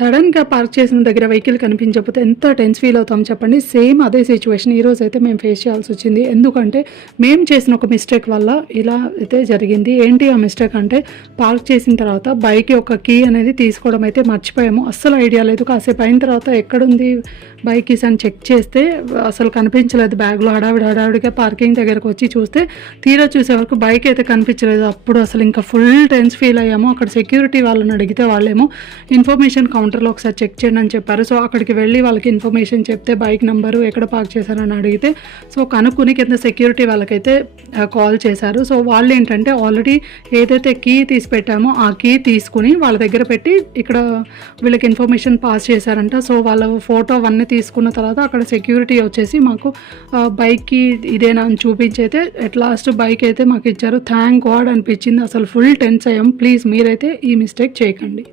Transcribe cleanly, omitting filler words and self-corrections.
సడన్గా పార్క్ చేసిన దగ్గర వెహికల్ కనిపించకపోతే ఎంత టెన్స్ ఫీల్ అవుతాం చెప్పండి. సేమ్ అదే సిచ్యువేషన్ ఈరోజు అయితే మేము ఫేస్ చేయాల్సి వచ్చింది. ఎందుకంటే మేము చేసిన ఒక మిస్టేక్ వల్ల ఇలా అయితే జరిగింది. ఏంటి ఆ మిస్టేక్ అంటే, పార్క్ చేసిన తర్వాత బైక్ యొక్క కీ అనేది తీసుకోవడం అయితే మర్చిపోయాము. అస్సలు ఐడియా లేదు. కాసేపు అయిన తర్వాత ఎక్కడుంది బైక్ కీస్ అని చెక్ చేస్తే అసలు కనిపించలేదు బ్యాగ్లో. హడావిడిగా పార్కింగ్ దగ్గరకు వచ్చి చూస్తే తీరా చూసే వరకు బైక్ అయితే కనిపించలేదు. అప్పుడు అసలు ఇంకా ఫుల్ టెన్స్ ఫీల్ అయ్యాము. అక్కడ సెక్యూరిటీ వాళ్ళని అడిగితే వాళ్ళేమో ఇన్ఫర్మేషన్ కౌంటర్లో ఒకసారి చెక్ చేయండి అని చెప్పారు. సో అక్కడికి వెళ్ళి వాళ్ళకి ఇన్ఫర్మేషన్ చెప్తే బైక్ నెంబరు ఎక్కడ పార్క్ చేశారని అడిగితే సో కనుక్కుని కింద సెక్యూరిటీ వాళ్ళకైతే కాల్ చేశారు. సో వాళ్ళు ఏంటంటే ఆల్రెడీ ఏదైతే కీ తీసి పెట్టామో ఆ కీ తీసుకుని వాళ్ళ దగ్గర పెట్టి ఇక్కడ వీళ్ళకి ఇన్ఫర్మేషన్ పాస్ చేశారంట. సో వాళ్ళ ఫోటో అవన్నీ తీసుకున్న తర్వాత అక్కడ సెక్యూరిటీ వచ్చేసి మాకు బైక్కి ఇదేనా అని చూపించైతే ఎట్ లాస్ట్ బైక్ అయితే మాకు ఇచ్చారు. థ్యాంక్ గాడ్ అనిపించింది. అసలు ఫుల్ టెన్స్ అయ్యాం. ప్లీజ్ మీరైతే ఈ మిస్టేక్ చేయకండి.